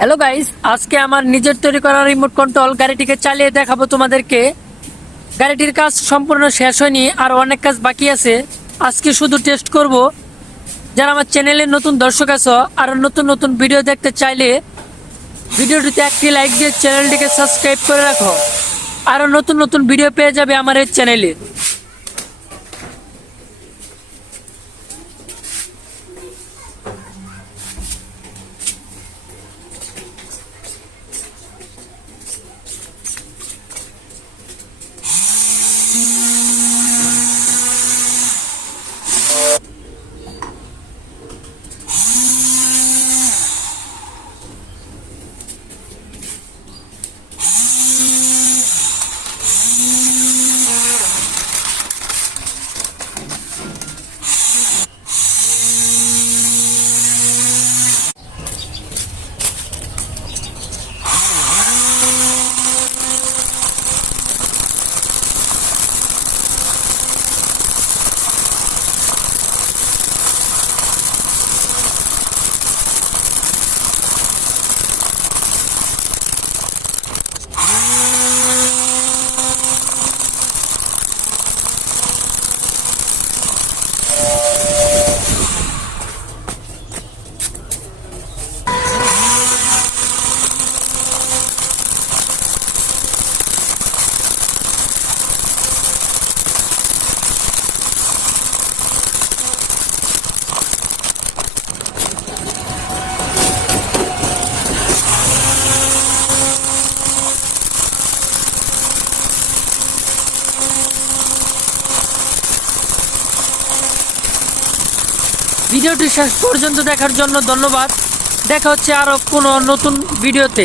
Hello guys আজকে আমার নিজের তৈরি করা রিমোট কন্ট্রোল গাড়িটিকে চালিয়ে দেখাবো তোমাদেরকে। গাড়িটির কাজ সম্পূর্ণ শেষ হয়নি, আর অনেক কাজ বাকি আছে। আজকে শুধু টেস্ট করব। যারা আমার চ্যানেলে নতুন দর্শক আছো, আর নতুন নতুন ভিডিও দেখতে চাইলে ভিডিওটিতে একটি লাইক দিয়ে চ্যানেলটিকে সাবস্ক্রাইব করে রাখো। আরও নতুন নতুন ভিডিও পেয়ে যাবে আমার এই চ্যানেলে ভিডিওটি শেষ পর্যন্ত দেখার জন্য ধন্যবাদ। দেখা হচ্ছে আরও কোনো নতুন ভিডিওতে।